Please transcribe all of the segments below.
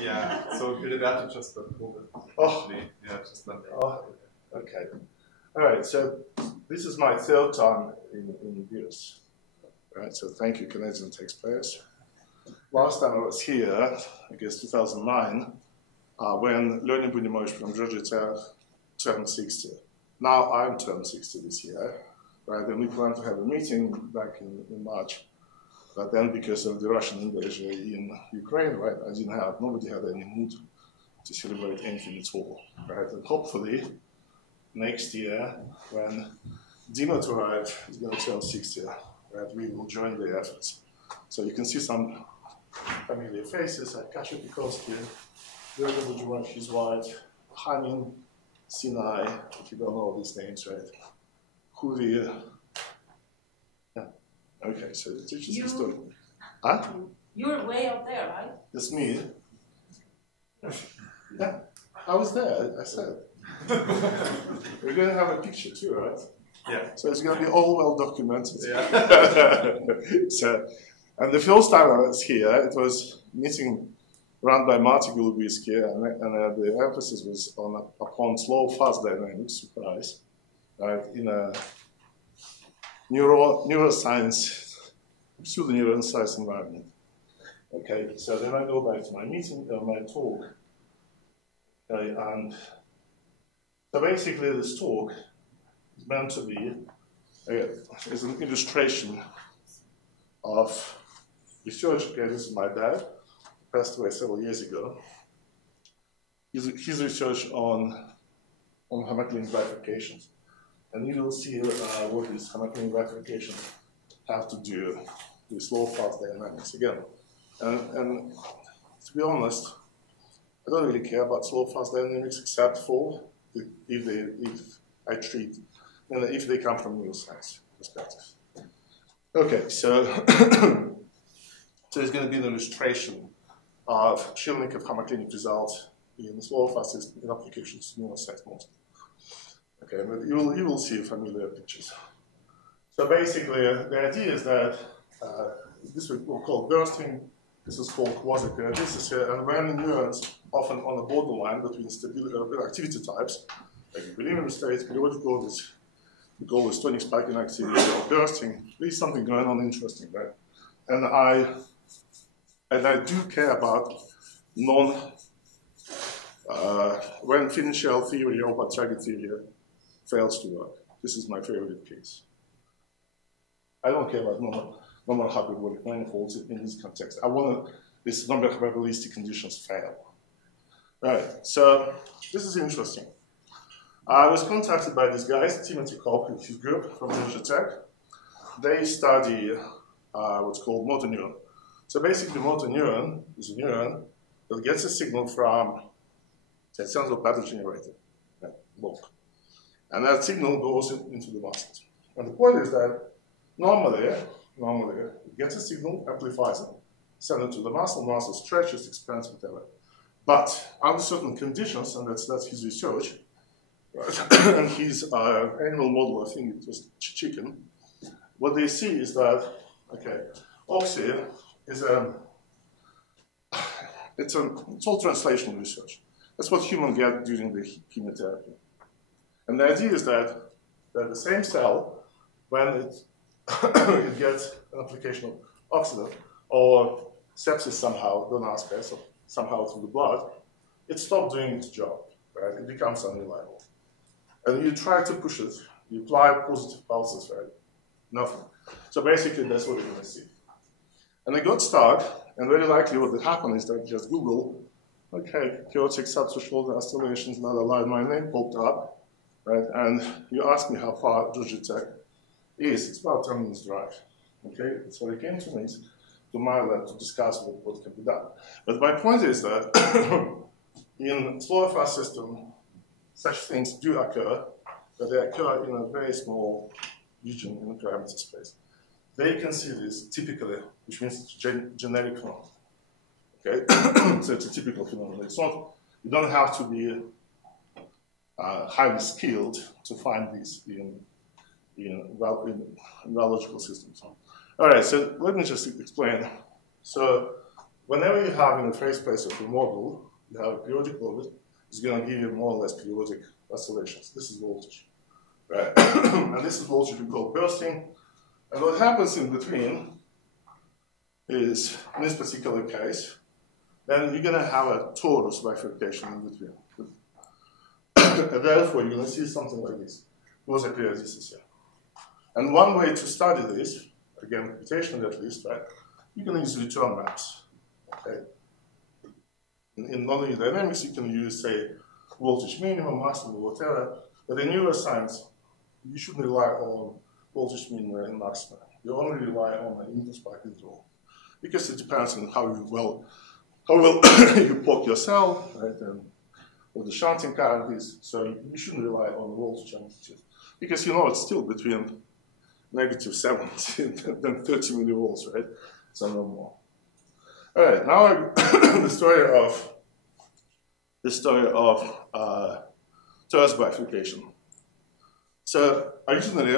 Yeah, so передача just got pulled. Oh. Yeah, just like that. Oh, okay. All right, so this is my third time in BIRS. Right, so thank you, Canadian taxpayers. Last time I was here, I guess 2009, when Learning Bunimosh from Georgia Tech turned 60. Now I'm turned 60 this year, right? And we plan to have a meeting back in March. But then because of the Russian invasion in Ukraine, right, nobody had any mood to celebrate anything at all, right? And hopefully next year, when Dima Turaev is going to turn 60, right, we will join the efforts. So you can see some familiar faces like Kasia Pikovsky, Virga Bujuran, his wife, Hanin, Sinai, if you don't know these names, right? Huri. Yeah. Okay, so it teaches the story. Huh? You're way up there, right? That's me. Yeah, I was there, I said. We're going to have a picture too, right? Yeah. So it's going to be all well documented. Yeah. So, and the first time I was here, it was meeting run by Marty Golubinsky, and the emphasis was upon slow, fast dynamics, surprise, right, in a neuroscience, pseudo-neuroscience environment. Okay, so then I go back to my meeting, my talk. Okay, and so basically this talk is meant to be is an illustration of research. Okay, this is my dad, passed away several years ago. His research on Hamiltonian bifurcations. And you will see what these Hamiltonian bifurcations have to do with slow fast dynamics again. And to be honest, I don't really care about slow fast dynamics except for if they come from neuroscience perspective. Okay, so so it's going to be an illustration of Shilnikov Hamiltonian results in slow fast system in applications to neuroscience mostly. Okay, but you will see familiar pictures. So basically, the idea is that this we'll call bursting. This is called quasi-paired. This is and when neurons often on the borderline between activity types, like equilibrium states, periodical, we call this tonic spiking activity or bursting. There's something going on interesting, right? And I do care about when finite theory or Patraga theory fails to work. This is my favorite case. I don't care about normal hyperbolic manifolds in this context. I want these number hyperbolistic conditions fail. Right, so this is interesting. I was contacted by these guys, Timothy Kopp and his group from Georgia Tech. They study what's called motor neuron. So basically, motor neuron is a neuron that gets a signal from a central pattern generator, bulk. And that signal goes into the muscles. And the point is that normally it gets a signal, amplifies it, sends it to the muscle stretches, expands, whatever. But under certain conditions, and that's his research, right? And his animal model, I think it was chicken, what they see is that, okay, oxy is it's all translational research. That's what humans get during the chemotherapy. And the idea is that the same cell, when it gets an application of oxidant or sepsis somehow, don't ask us, somehow through the blood, it stops doing its job, right? It becomes unreliable. And you try to push it, you apply positive pulses, right? Nothing. So basically, that's what you're going to see. And I got stuck, and very likely what would happen is that I just Google, okay, chaotic subthreshold oscillations, another line, my name popped up, right? And you ask me how far Georgia Tech is. It's about 10 minutes drive, okay? So they came to me, to my lab, to discuss what can be done. But my point is that in slow fast system, such things do occur, but they occur in a very small region in the parameter space. They can see this typically, which means it's generic phenomenon. Okay, so it's a typical phenomenon. It's not. You don't have to be highly skilled to find this in biological systems. All right, so let me just explain. So whenever you have in the phase space of a model, you have a periodic orbit, it's going to give you more or less periodic oscillations. This is voltage, right? And this is voltage we call bursting. And what happens in between is, in this particular case, then you're going to have a torus bifurcation in between. And therefore, you're going to see something like this. Those are periodicity. And one way to study this, again, computationally at least, right, you can use return maps. Okay? In nonlinear dynamics, you can use, say, voltage minimum, maximum, whatever. But in neuroscience, you shouldn't rely on voltage minimum and maximum. You only rely on an input spike interval, because it depends on how well you poke your cell, right, and what the shunting current is. So you shouldn't rely on voltage amplitude, because you know it's still between -70 and 30 millivolts, right? So no more. All right, now the story of torus bifurcation. So originally,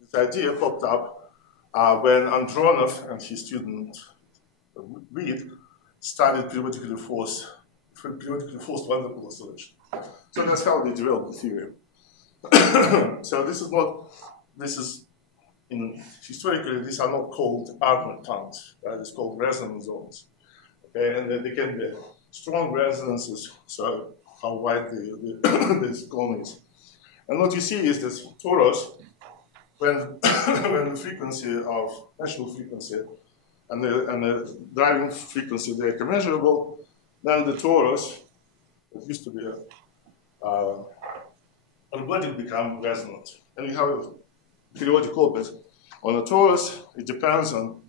this idea popped up when Andronov and his student Reed studied periodically forced Vanderpool oscillation. So that's how they developed the theory. So historically, these are not called argument tongues, right? It's called resonance zones. Okay, and then they can be strong resonances, so how wide this cone is. And what you see is this torus, when the frequency of natural frequency and the driving frequency they are measurable, then the torus, that used to be already become resonant. And you have a periodic orbit on the torus. It depends on,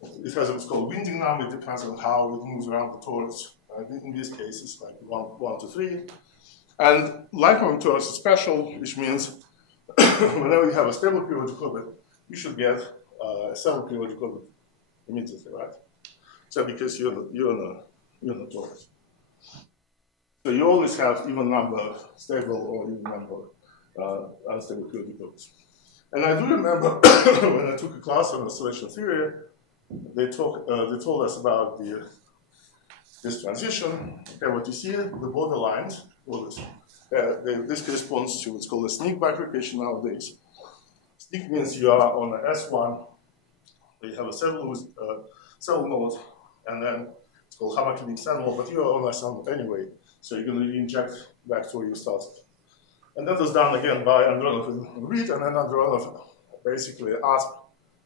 it has what's called winding number. It depends on how it moves around the torus. In this case, it's like 1 to 3. And lifelong torus is special, which means whenever you have a stable periodic orbit, you should get a stable periodic orbit immediately, right? So because you're in a torus. So you always have even number of stable or even number of unstable periodic orbits. And I do remember when I took a class on oscillation theory, they told us about this transition. Okay, what you see, the border lines, this corresponds to what's called a sneak bifurcation nowadays. Sneak means you are on a S1, where you have a cell node, and then it's called Hamiltonian cell node, but you are on S1 anyway, so you're going to reinject back to where you started. And that was done again by Andronov and Reed, and then Andronov basically asked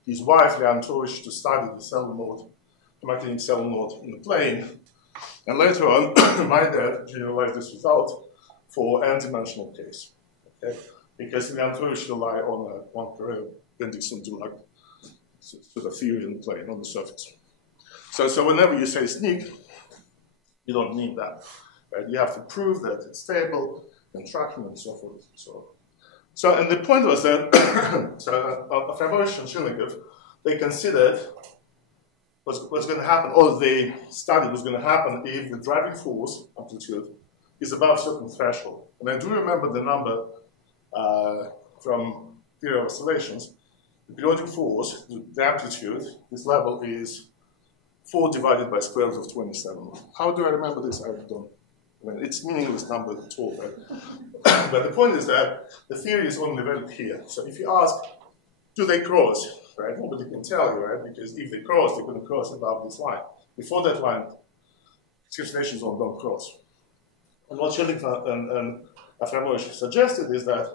his wife, Leanne Torich, to study the cell node, the magnetic cell node in the plane. And later on, my dad generalized this result for n-dimensional case, okay? Because Leanne Torich rely on one perpendicular to the theory in the plane, on the surface. So whenever you say sneak, you don't need that, right? You have to prove that it's stable, and tracking and so forth. So and the point was that BIRS and Shilnikov, they considered what's going to happen, or they studied what's going to happen if the driving force amplitude is above a certain threshold. And I do remember the number from theory of oscillations. The periodic force, the amplitude, this level is 4 divided by square root of 27. How do I remember this? I don't. I mean, it's meaningless number at all, right? But the point is that the theory is only very clear. So if you ask, do they cross, right? Nobody can tell you, right? Because if they cross, they're going to cross above this line. Before that line, excursion zones don't cross. And what Shilnikov and Aframovich suggested is that,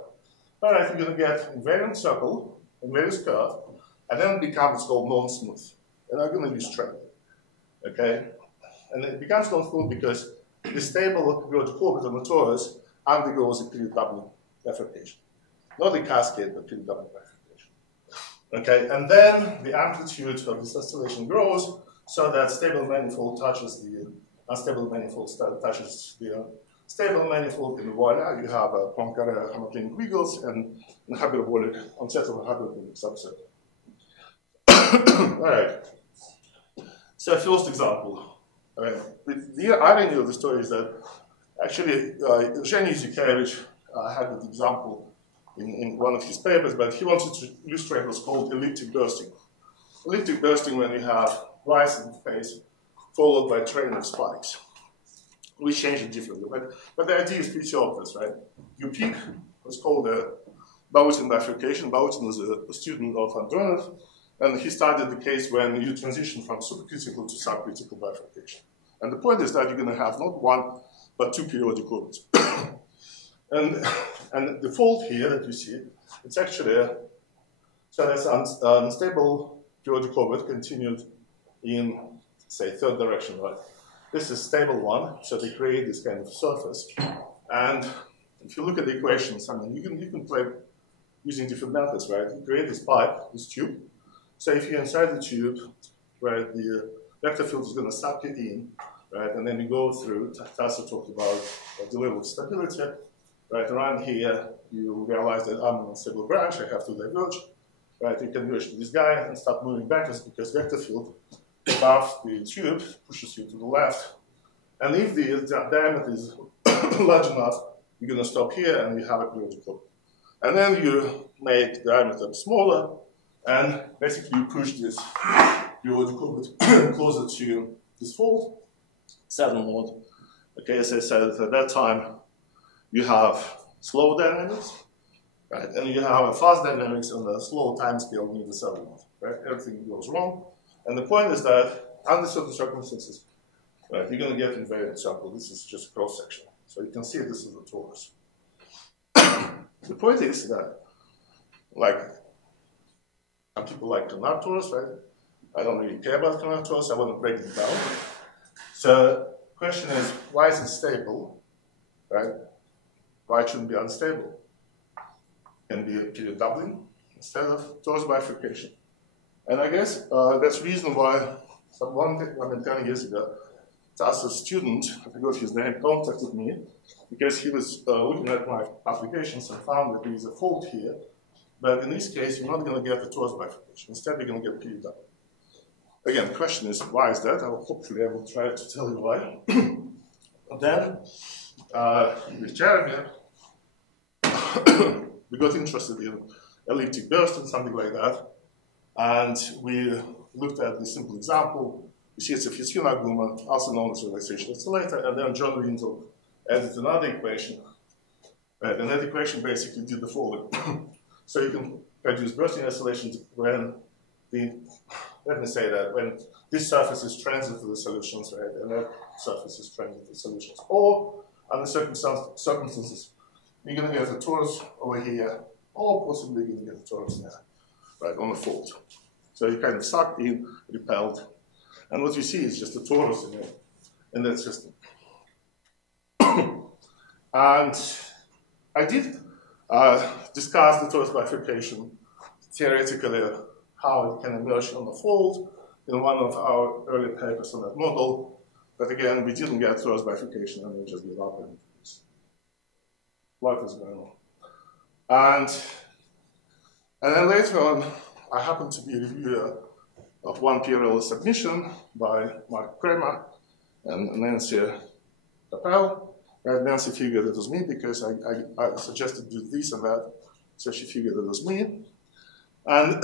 all right, you're going to get invariant circle, invariant curve, and then it becomes what's called non-smooth. And I'm going to use trend, okay? And it becomes non-smooth because the stable periodic orbit on the torus undergoes a period doubling bifurcation. Not a cascade, but period doubling bifurcation. Okay, and then the amplitude of this oscillation grows so that stable manifold touches the unstable manifold, touches the stable manifold, and voila, you have a Poincare homoclinic wiggles and a hyperbolic onset of a hyperbolic subset. All right. So first example. The irony of the story is that actually Evgeny Zhukevich had an example in one of his papers, but he wanted to illustrate what's called elliptic bursting. Elliptic bursting when you have rise in phase followed by a train of spikes. We change it differently, but the idea is pretty obvious, right? You pick what's called a Bautin bifurcation. Bautin is a student of Andronov, and he studied the case when you transition from supercritical to subcritical bifurcation. And the point is that you're going to have not one, but two periodic orbits. and the fold here that you see, it's actually so that's unstable periodic orbit continued in, say, third direction, right? This is stable one, so they create this kind of surface. And if you look at the equations, I mean, you can play using different methods, right? You create this pipe, this tube. So if you're inside the tube, right, the vector field is going to suck it in, right? And then you go through, Tasso talked about the level of stability, right? Around here, you realize that I'm on a unstable branch, I have to diverge, right? You converge to this guy and start moving backwards because vector field above the tube pushes you to the left. And if the diameter is large enough, you're going to stop here and you have a periodic orbit. And then you make the diameter smaller, and basically you push this periodic orbit closer to this fold, saddle node. Okay, as I said, at that time, you have slow dynamics, right? And you have a fast dynamics on the slow time scale near the saddle node, right? Everything goes wrong. And the point is that under certain circumstances, right, you're going to get invariant sample. This is just cross section. So you can see this is a torus. The point is that, like, some people like canard torus, right? I don't really care about canard torus. I want to break it down. So the question is, why is it stable, right? Why it shouldn't be unstable? It can be a period doubling instead of torus bifurcation. And I guess that's the reason why 10 years ago, Tasso's student, I forgot his name, contacted me because he was looking at my applications and found that there is a fault here. But in this case, you're not going to get the torus bifurcation. Instead, you're going to get period doubling. Again, the question is, why is that? Hopefully, I will try to tell you why. But then, with Jeremy, we got interested in elliptic burst and something like that. And we looked at this simple example. You see it's a Fitzhugh argument, also known as relaxation oscillator, and then John Winzel added another equation. Right? And that equation basically did the following. So you can produce bursting oscillations when when this surface is transit to the solutions, right? And that surface is transit to the solutions. Or under circumstances, you're going to get a torus over here, or possibly you're going to get a torus there, right, on the fold. So you kind of sucked in, repelled, and what you see is just a torus in that system. And I did discuss the torus bifurcation theoretically, how it can emerge on the fold in one of our early papers on that model. But again, we didn't get torus bifurcation, and we just gave up. And life is going on. And then later on, I happened to be a reviewer of one PRL submission by Mark Kramer and Nancy Capel. And Nancy figured it was me because I suggested do this and that, so she figured it was me. And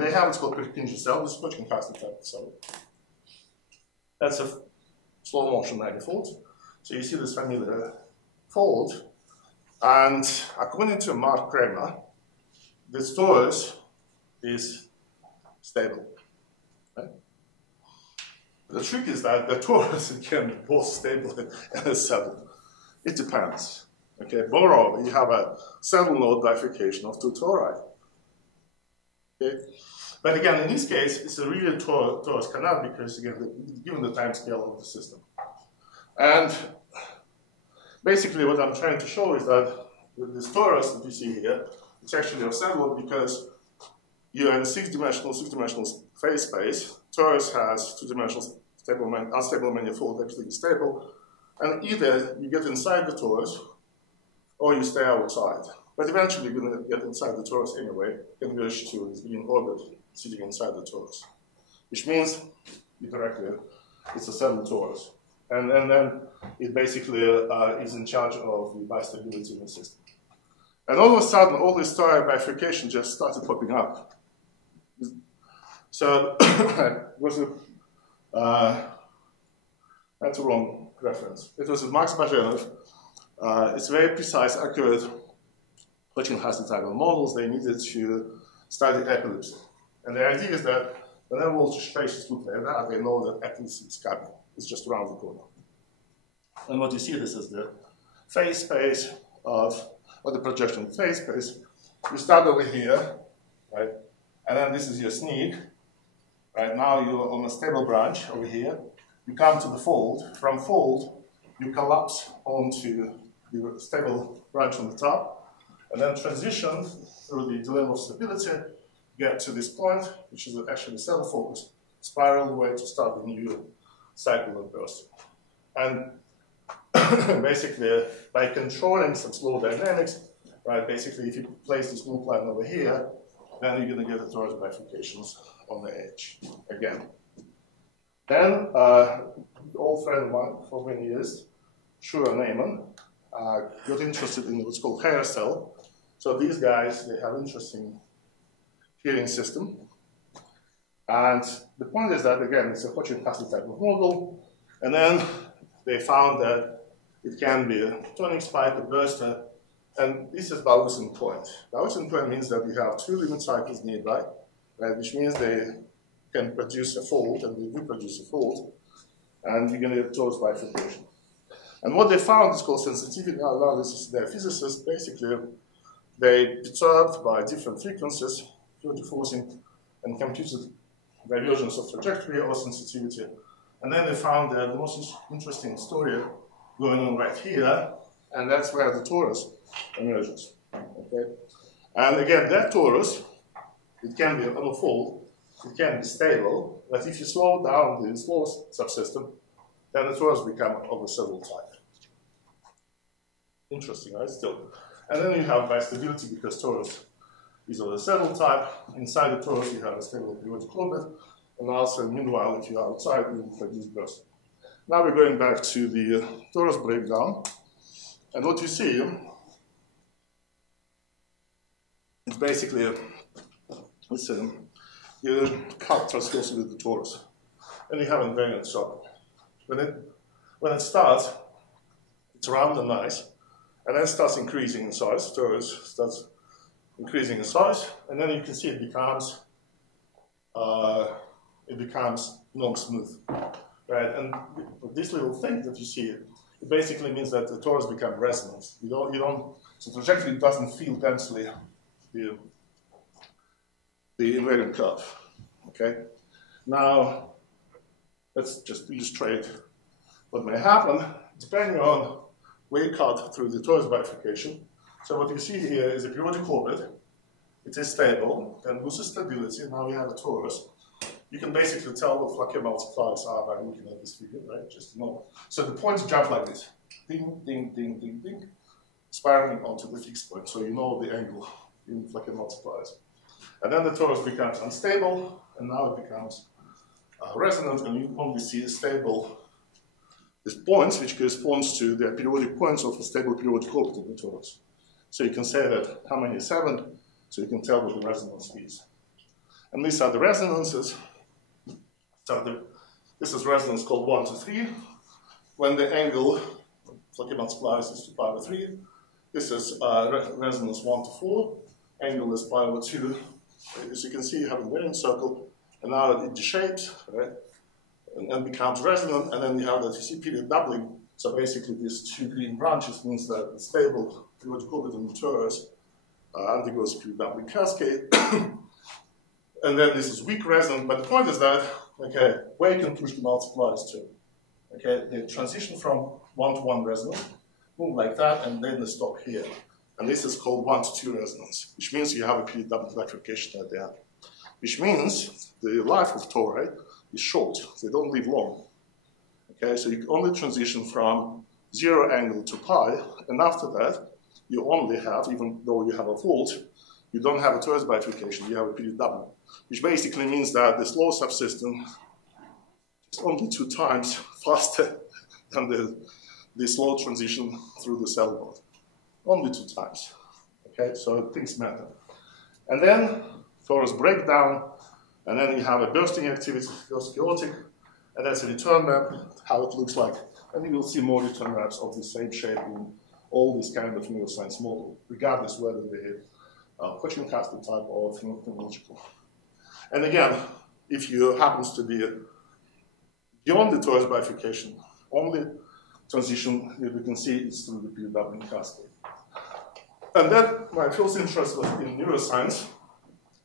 they have what's called Purkinje cell. This is much contrasted type of cell. That's a slow motion manifold. So you see this familiar fold. And according to Mark Kramer, this torus is stable. Right? The trick is that the torus can be both stable and saddle. It depends. Okay, Borrow, you have a saddle node bifurcation of two tori. Okay? But again, in this case, it's a real torus canard because, again, given the time scale of the system. And basically, what I'm trying to show is that with this torus that you see here, it's actually a saddle because you're in a six-dimensional phase space. Torus has two-dimensional unstable manifold, actually stable. And either you get inside the torus or you stay outside. But eventually you're going to get inside the torus anyway, converge to this green orbit sitting inside the torus, which means it's a saddle torus. And then it basically is in charge of the bistability in the system. And all of a sudden, all this tori bifurcation just started popping up. So it was That's the wrong reference. It was Max Bajenov. It's very precise, accurate Hodgkin-Haslett models. They needed to study epilepsy. And the idea is that whenever voltage spaces look like that, they know that epilepsy is coming. It's just around the corner. And what you see, this is the phase space or the projection phase space. You start over here, right? And then this is your sneak. Right now you're on a stable branch over here. You come to the fold. From fold, you collapse onto the stable branch on the top, and then transition through the dilemma of stability, get to this point, which is actually cell focus, spiral the way to start the new cycle of burst. And basically, by controlling some slow dynamics, right, basically if you place this loop line over here, then you're going to get the torus bifurcations on the edge again. Then, an old friend of mine for many years, Shura Neyman, got interested in what's called hair cell. So these guys, they have interesting hearing system. And the point is that, again, it's a Hodgkin-Haslett type of model. And then they found that it can be a tonic spike, a burster, and this is Bowlesson point. Bowlesson point means that you have two limit cycles nearby, right, which means they can produce a fold, and they do produce a fold, and you're going to get torus bifurcation. And what they found is called sensitivity analysis. They're physicists. Basically, they perturbed by different frequencies, periodic forcing, and computed divergence of trajectory or sensitivity. And then they found the most interesting story going on right here, and that's where the torus emerges. Okay? And again, that torus, it can be on a fold, it can be stable, but if you slow down the slow subsystem, then the torus become of a saddle type. Interesting, right? Still. And then you have bistability because torus is of a saddle type. Inside the torus, you have a stable periodic orbit. And also, meanwhile, if you're outside, you produce burst. Now we're going back to the torus breakdown. And what you see is basically you cut transversely with the torus. And you have a invariant shock. When it starts, it's round and nice. And then it starts increasing in size. Torus starts increasing in size. And then you can see it becomes non-smooth, right? And this little thing that you see, it basically means that the torus become resonant. So the trajectory doesn't feel densely the invariant curve, okay? Now, let's just illustrate what may happen depending on where you cut through the torus bifurcation. So what you see here is a periodic orbit. It is stable, then loses stability. Now we have a torus. You can basically tell what Fourier multipliers are by looking at this figure, right? Just know. So the points jump like this. Ding, ding, ding, ding, ding. Spiraling onto the fixed point. So you know the angle in Fourier multipliers. And then the torus becomes unstable, and now it becomes resonant, and you only see stable these points, which corresponds to the periodic points of a stable periodic orbit of the torus. So you can say that how many is 7, so you can tell what the resonance is. And these are the resonances. So this is resonance called 1 to 3. When the angle Fourier multipliers is 2 pi over 3. This is resonance 1 to 4. Angle is pi over 2. As you can see, you have a invariant circle, and now it deshapes, right? And becomes resonant, and then you have that you see period doubling. So basically, these two green branches means that the stable periodic orbit in the torus undergoes period doubling cascade. And then this is weak resonant, but the point is that, okay, where you can push the multipliers to. Okay, they transition from 1 to 1 resonance, move like that, and then they stop here. And this is called 1 to 2 resonance, which means you have a period doubling bifurcation at the end. Which means the life of tori is short, they don't live long. Okay, so you only transition from 0 angle to pi, and after that, you only have, even though you have a fault, you don't have a torus bifurcation, you have a period doubling, which basically means that the slow subsystem is only 2 times faster than the slow transition through the cell mode. Only 2 times. Okay, so things matter. And then torus breakdown, and then you have a bursting activity, feels chaotic, and that's a return map, how it looks like. And you will see more return maps of the same shape in all this kind of neuroscience model, regardless whether they're Hodgkin custom type or phenomenological. And again, if you happens to be beyond the torus bifurcation, only transition that we can see is through the PW cascade. And then my first interest was in neuroscience.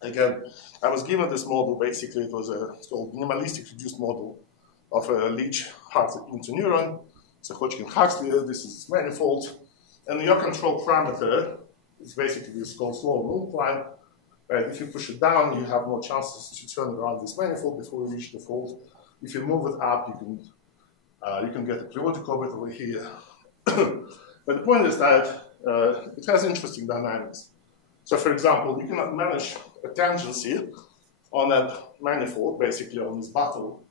Again, I was given this model. Basically, it was a called minimalistic reduced model of a leech heart into neuron. It's a Hodgkin-Huxley. This is its manifold. And your control parameter is basically this called slow null climb. Right? If you push it down, you have more chances to turn around this manifold before you reach the fold. If you move it up, you can get a periodic orbit over here. But the point is that it has interesting dynamics. So for example, you cannot manage a tangency on that manifold, basically on this bottle.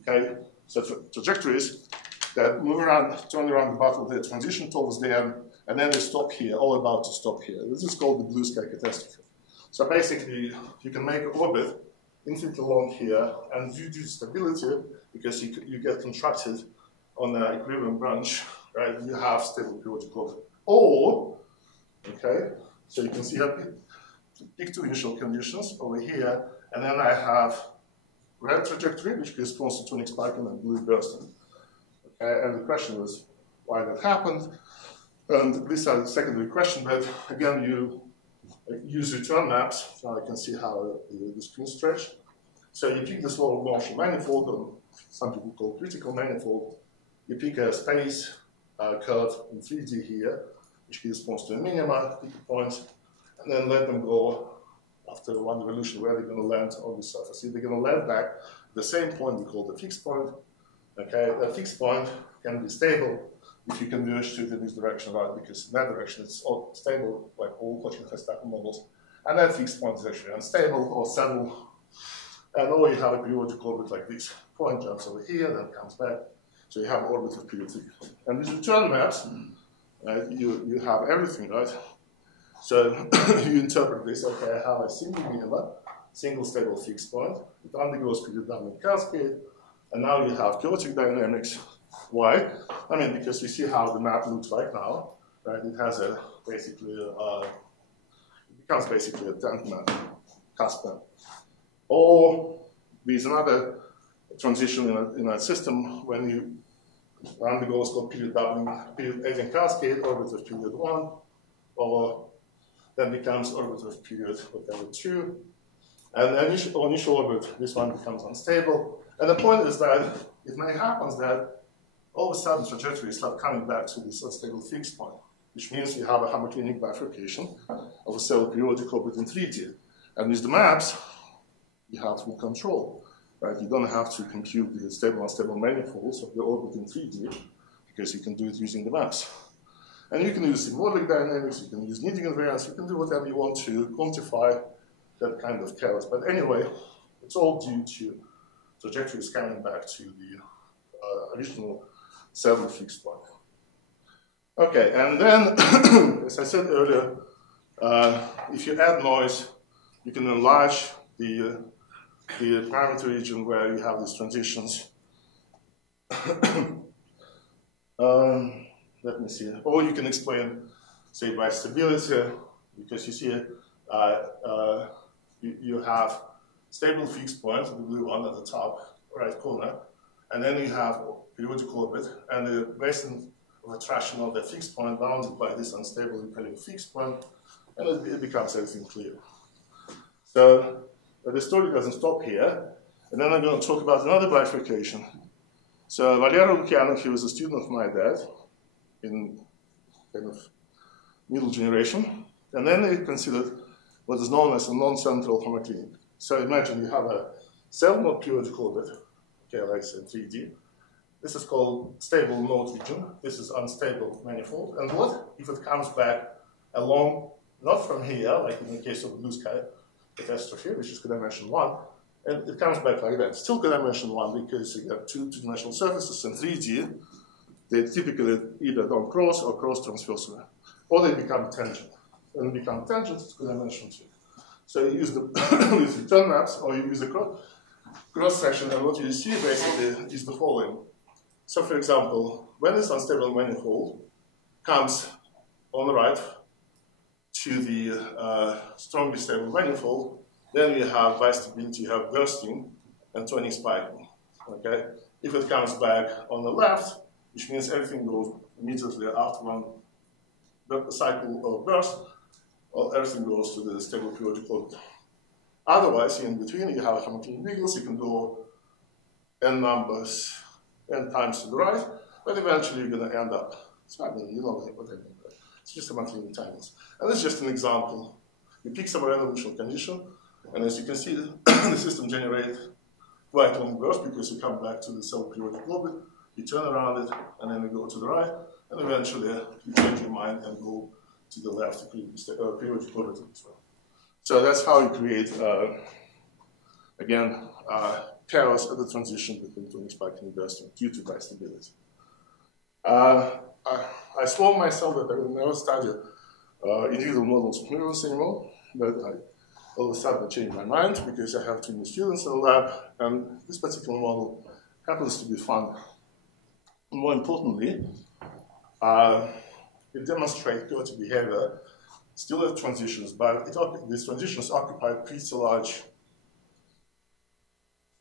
Okay? So trajectories that move around, turn around the bottle, they transition towards the end, and then they stop here, all about to stop here. This is called the blue sky catastrophe. So basically, you can make an orbit infinitely long here, and due to stability, because you get contracted on the equilibrium branch, right, you have stable periodic orbit. Or, okay, so you can see I pick two initial conditions over here, and then I have red trajectory, which corresponds to tonic spiking and blue bursting. Okay, and the question was why that happened. And these are the secondary question, but again, you use return maps. Now you can see how the screen stretch. So you pick this little Marshall manifold, or some people call critical manifold. You pick a space curve in 3D here, which corresponds to a minima, pick a point, and then let them go after one revolution where they're going to land on the surface. If they're going to land back at the same point we call the fixed point. Okay, that fixed point can be stable if you converge to it in this direction, right? Because in that direction it's all stable, like all Hodgkin type models. And that fixed point is actually unstable or settled. And or you have a periodic orbit like this. Point jumps over here, then comes back. So you have an orbit of periodic. And with return maps, you have everything, right? So you interpret this, okay, I have a single minima, single stable fixed point. It undergoes period dominant cascade. And now you have chaotic dynamics. Why? I mean, because you see how the map looks like now, right? It has a basically, it becomes basically a tent map, cusp map. Or there's another transition in a system when you undergoes called period doubling, period aging cascade, orbit of period 1, or then becomes orbit of period whatever 2. And the initial orbit, this one becomes unstable. And the point is that it may happen that all of a sudden trajectories start coming back to this unstable fixed point, which means you have a homoclinic bifurcation of a cell periodic orbit in 3D. And with the maps, you have full control, right? You don't have to compute the stable and unstable manifolds of the orbit in 3D because you can do it using the maps. And you can use symbolic dynamics, you can use needing invariance, you can do whatever you want to quantify that kind of chaos. But anyway, it's all due to trajectories coming back to the original settled fixed point. Okay, and then, as I said earlier, if you add noise, you can enlarge the parameter region where you have these transitions. Let me see. Or you can explain, say, by stability, because you see you have stable fixed point, the blue one at the top right corner, and then you have periodic orbit, and the basin of attraction of the fixed point bounded by this unstable impelling fixed point, and it becomes everything clear. So the story doesn't stop here, and then I'm going to talk about another bifurcation. So Valero Luciano, he was a student of my dad in kind of middle generation, and then they considered what is known as a non-central homoclinic. So imagine you have a cell node periodic orbit, okay, like I said, 3D. This is called stable node region. This is unstable manifold. And what if it comes back along, not from here, like in the case of the blue sky catastrophe, which is dimension 1, and it comes back like that. Still dimension 1 because you have two-dimensional surfaces in 3D. They typically either don't cross or cross transversely, or they become tangent. When they become tangent, it's dimension 2. So you use the with return maps, or you use the cross. cross-section, and what you see basically is the following. So for example, when this unstable manifold comes on the right to the strongly stable manifold, then you have bistability, you have bursting and tonic spiking. Okay? If it comes back on the left, which means everything goes immediately after one cycle of burst, well, everything goes to the stable periodic orbit. Otherwise, in between, you have Hamiltonian wiggles, you can go n numbers, n times to the right, but eventually you're going to end up, I mean, you know what I mean, right? It's just a Hamiltonian tangles. And this is just an example. You pick some resolution condition, and as you can see, the system generates quite long burst because you come back to the cell periodic orbit, you turn around it, and then you go to the right, and eventually you change your mind and go to the left to create the periodic orbit as well. So that's how you create, again, chaos at the transition between tonic spiking and bursting due to bistability. I swore myself that I will never study individual models of neurons anymore, but I all of a sudden changed my mind because I have 2 new students in the lab, and this particular model happens to be fun. More importantly, it demonstrates chaotic behavior still at transitions, but these transitions occupy pretty large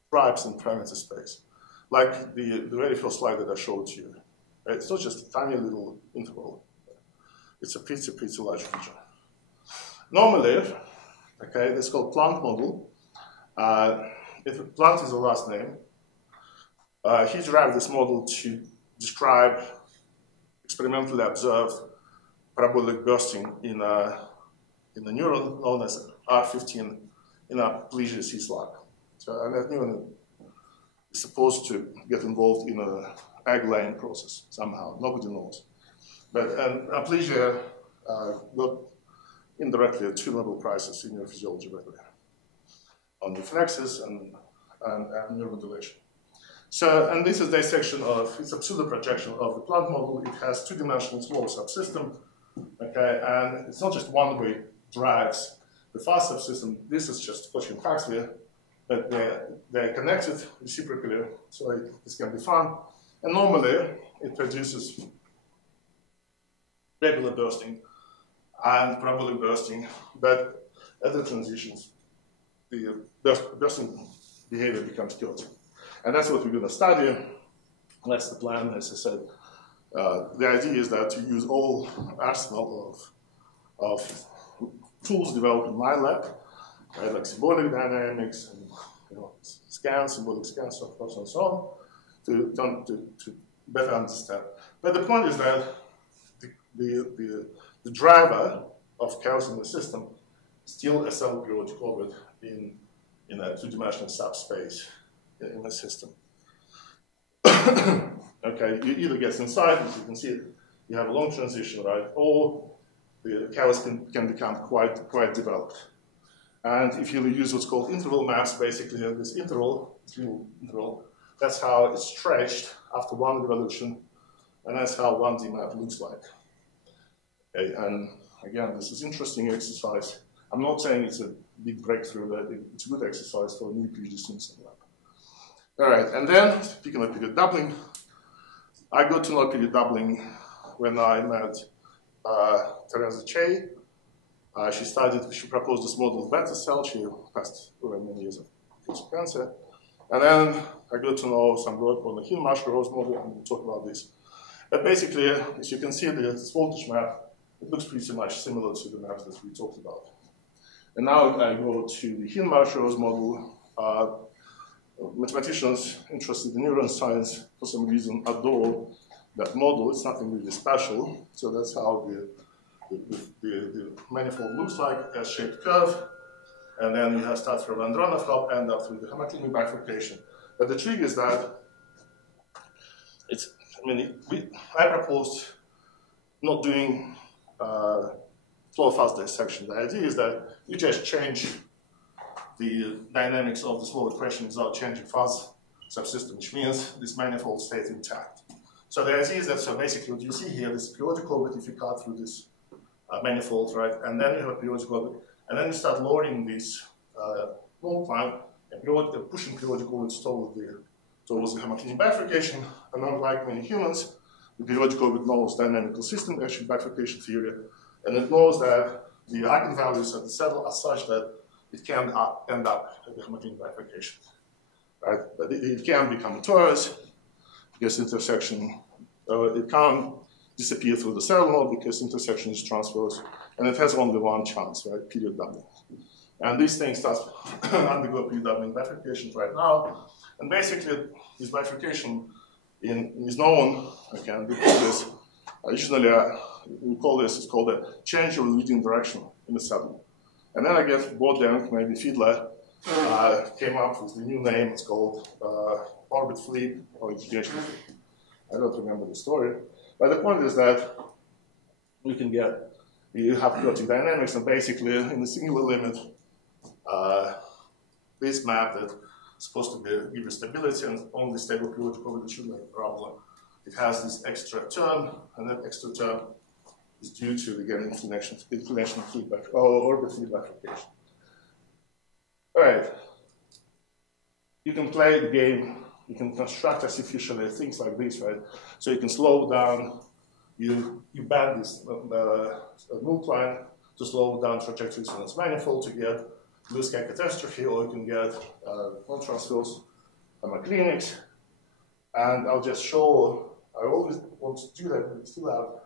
stripes in parameter space, like the very first slide that I showed you. Right? It's not just a tiny little interval. It's a pretty large region. Normally, okay, that's called plant model. If plant is the last name, he derived this model to describe experimentally observed parabolic bursting in a neuron known as R15 in a plegia C slug. So, and that neuron is supposed to get involved in an egg-laying process somehow. Nobody knows. But aplesia got indirectly 2 Nobel Prizes in neurophysiology right there on reflexes and neuromodulation. So, and this is dissection of, it's a pseudo projection of the plant model. It has 2-dimensional small subsystem, okay, and it's not just one way drives the fast subsystem. This is just Cauchy-Huxley, but they're connected reciprocally, so this can be fun. And normally, it produces regular bursting and parabolic bursting, but at the transitions, the bursting behavior becomes chaotic. And that's what we're going to study. That's the plan, as I said. The idea is that to use all arsenal of tools developed in my lab, right, like symbolic dynamics, and scans, symbolic scans, of course, and so on, to better understand. But the point is that the driver of chaos in the system is still a cell periodic orbit in a 2-dimensional subspace in the system. Okay, you either get inside, as you can see, you have a long transition, right, or the chaos can become quite developed. And if you use what's called interval maps, basically this interval, this little interval, that's how it's stretched after one revolution, and that's how 1D map looks like. Okay, and again, this is interesting exercise. I'm not saying it's a big breakthrough, but it's a good exercise for new PhD students in the lab. All right, and then, speaking of period doubling, I got to know period doubling when I met Teresa Che. She proposed this model of beta cell. She passed over many years of cancer. And then I got to know some work on the Hinmarsh-Rose model, and we'll talk about this. But basically, as you can see, this voltage map, it looks pretty much similar to the maps that we talked about. And now I go to the Hinmarsh-Rose model. Mathematicians interested in neuroscience, for some reason, adore that model. It's nothing really special. So that's how the manifold looks like, a shaped curve. And then you have start from Andronov hop, end up through the Hamiltonian bifurcation. But the trick is that I proposed not doing flow fast dissection. The idea is that you just change the dynamics of the slow equation without changing fast subsystem, which means this manifold stays intact. So the idea is that, so basically what you see here, this periodic orbit, if you cut through this manifold, right, and then you have a periodic orbit, and then you start lowering this long climb, pushing periodic orbits towards the Hamiltonian bifurcation, and unlike many humans, the periodic orbit knows dynamical system action bifurcation theory, and it knows that the eigenvalues at the saddle are such that it can end up at the Hamiltonian bifurcation, right? But it can become a torus because intersection, it can't disappear through the saddle node because intersection is transverse, and it has only one chance, right? Period doubling. And these things start undergo period doubling bifurcations right now, and basically this bifurcation is known, again, we call this, usually we call this, it's called a change of leading direction in the saddle. And then I guess Bodling, maybe Fiedler, came up with the new name, it's called orbit flip or integration flip. I don't remember the story. But the point is that you have chaotic dynamics, and basically in the singular limit, this map that supposed to give you stability and only stable periodic orbit shouldn't have a problem. It has this extra term, and that extra term is due to, again, inclination feedback, or orbit feedback bifurcation. All right. You can play the game, you can construct artificially things like this, right? So you can slow down, you bend this null line to slow down trajectories in its manifold to get blue sky catastrophe, or you can get non-transverse clinics. And I'll just show, I always want to do that, but we still have,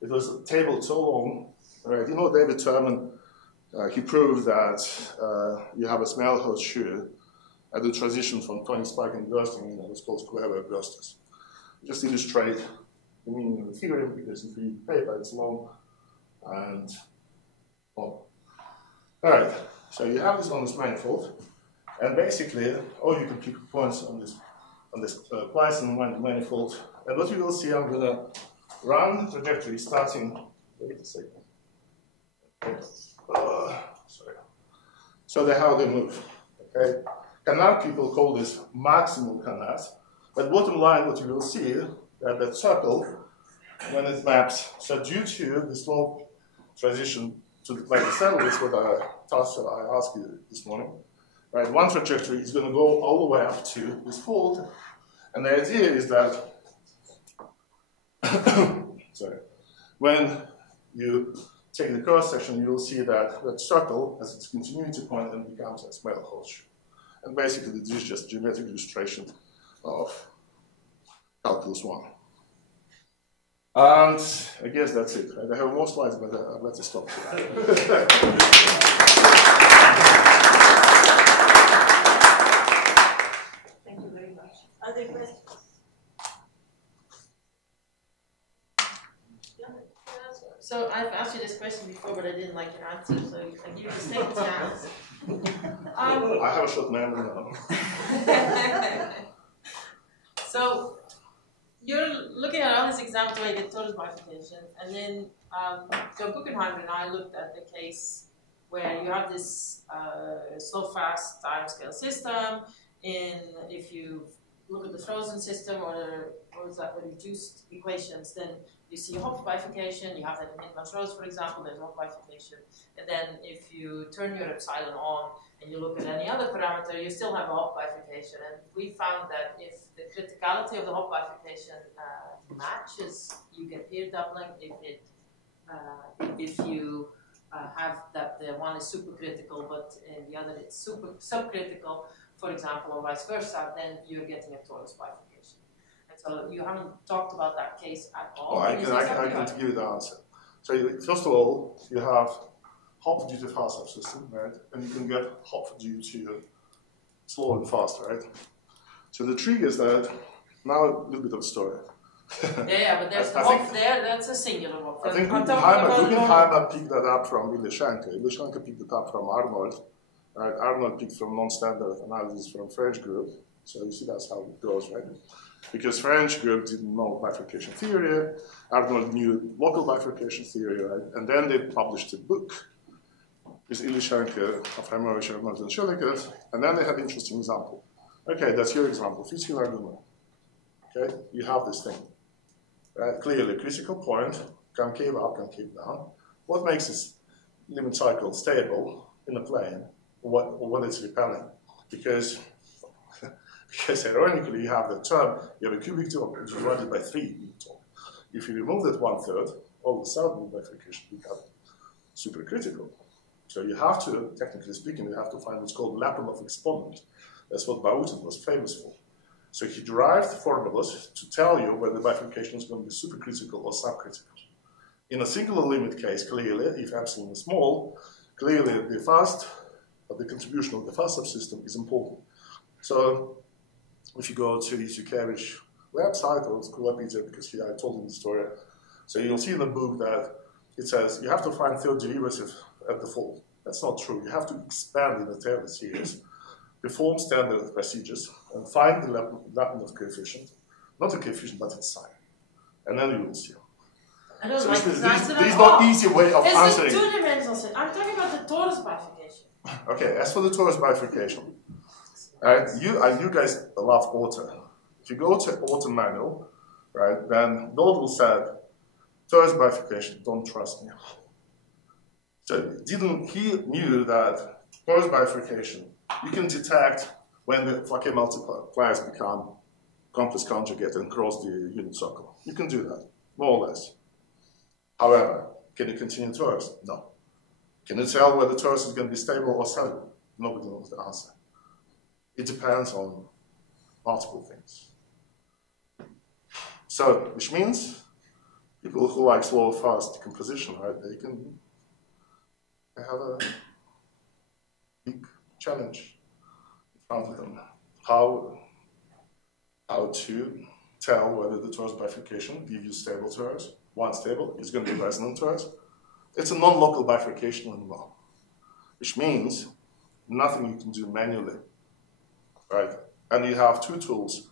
it was a table so long, right? You know, David Terman, he proved that you have a Smailhouse shoe at the transition from tonic spike and bursting in what's called square bursters. Just illustrate the meaning of the theorem, because if you read the paper, it's long and long. All right. So you have this on this manifold, and basically, or you can pick points on this Poisson manifold. And what you will see, I'm gonna run the trajectory starting. Wait a second. Sorry. So how they move. Okay. Canard people call this maximal canards, but bottom line, what you will see that circle when it maps. So due to the slope transition to the plane saddle, is what I asked you this morning. Right, one trajectory is going to go all the way up to this fold, and the idea is that sorry, when you take the cross section, you will see that that circle has its continuity point and becomes a Smailhouse. And basically, this is just geometric illustration of calculus 1. And I guess that's it. Right? I have more slides, but I'll let you stop. Thank you very much. Other questions? So I've asked you this question before, but I didn't like your answer, so I give you the second chance. I have a short memory now. So you're looking at all these examples where you get total bifurcation, and then John Buchenheimer and I looked at the case where you have this slow fast timescale system, and if you look at the frozen system or the reduced equations, then you see a Hopf bifurcation. You have that in Hindman-Rose, for example, there's Hopf bifurcation. And then if you turn your epsilon on and you look at any other parameter, you still have a Hopf bifurcation. And we found that if the criticality of the Hopf bifurcation matches, you get period doubling. If you have that the one is supercritical, but in the other it's subcritical, for example, or vice versa, then you're getting a torus bifurcation. So you haven't talked about that case at all. Oh, I can give you the answer. So first of all, you have Hopf due to fast subsystem, right? And you can get Hopf due to slow and fast, right? So the trick is that, now a little bit of story. Yeah, but there's the Hopf there, that's a singular Hopf. I think Guggenheimer picked that up from Ilyushenko. Ilyushenko picked it up from Arnold. Right? Arnold picked from non-standard analysis from French group. So you see that's how it goes, right? Because French group didn't know bifurcation theory, Arnold knew local bifurcation theory, right? And then they published a book with Ilyushenko, Aframovich, Arnold, and Shilnikov, and then they had an interesting example. Okay, that's your example, Fitzhugh argument. Okay, you have this thing. Right? Clearly, critical point, concave up, concave down. What makes this limit cycle stable in a plane, or what it's repelling? because ironically you have the term, you have a cubic torque which is divided by 3 torque. If you remove that 1/3, all of a sudden the bifurcation becomes supercritical. So you have to, technically speaking, you have to find what's called Lyapunov exponent. That's what Bautin was famous for. So he derived formulas to tell you whether the bifurcation is going to be supercritical or subcritical. In a singular limit case, clearly, if epsilon is small, clearly the contribution of the fast subsystem is important. So if you go to Yusukevich website or Wikipedia, because I told him the story, so you'll see in the book that it says you have to find third derivative at default. That's not true. You have to expand in the Taylor series, perform standard procedures, and find the Lyapunov coefficient, not the coefficient, but its sign. And then you will see. I don't So like there's this no easy way of it's answering. It's a two-dimensional set. I'm talking about the torus bifurcation. Okay, as for the torus bifurcation, right, you guys love Auto. If you go to Auto manual, right, then Dodal said, torus bifurcation, don't trust me. So he knew that torus bifurcation, you can detect when the Fourier multipliers become complex conjugate and cross the unit circle. You can do that, more or less. However, can you continue torus? No. Can you tell whether torus is going to be stable or soluble? Nobody knows the answer. It depends on multiple things. So, which means people who like slow or fast decomposition, right, they have a big challenge in front of them. How to tell whether the torus bifurcation gives you stable torus. One stable is going to be resonant torus. It's a non-local bifurcation anymore, which means nothing you can do manually, right? And you have two tools,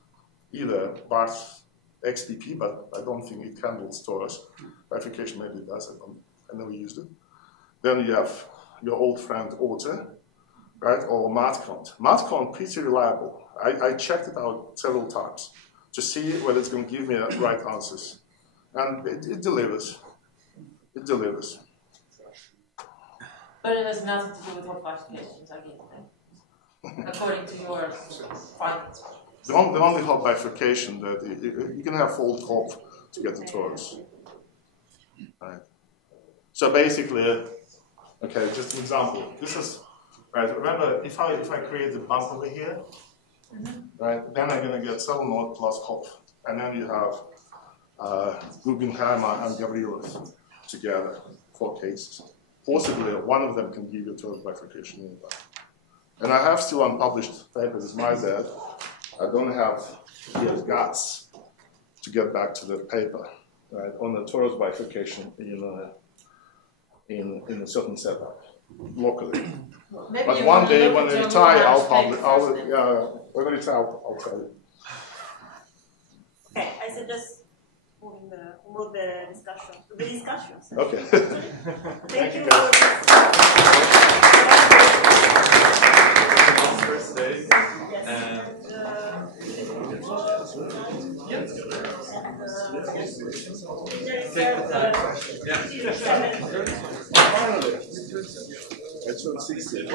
either BIRS XDP, but I don't think it handles torus bifurcation. Maybe it does. I never used it. Then you have your old friend Auto, right? Or matcount. Matcount pretty reliable. I checked it out several times to see whether it's going to give me the right answers. And it delivers. It delivers. But it has nothing to do with hot bifurcations, I guess, according to your findings. The only hot bifurcation that you can have fold hop to get the torus. Right. So basically, okay, just an example. This is right. Remember, if I create a bump over here, right, then I'm going to get 7 mod plus hop, and then you have Guggenheimer and Gavrilov together, 4 cases. Possibly one of them can give you torus bifurcation. And I have still unpublished papers, it's my bad. I don't have the guts to get back to the paper, right, on the torus bifurcation in a certain setup, locally. Maybe But one day when I retire, I'll publish. When I retire, I'll tell you. Okay, I suggest move the discussion to the discussions. Okay. Thank you. First day. Finally, I turned 60.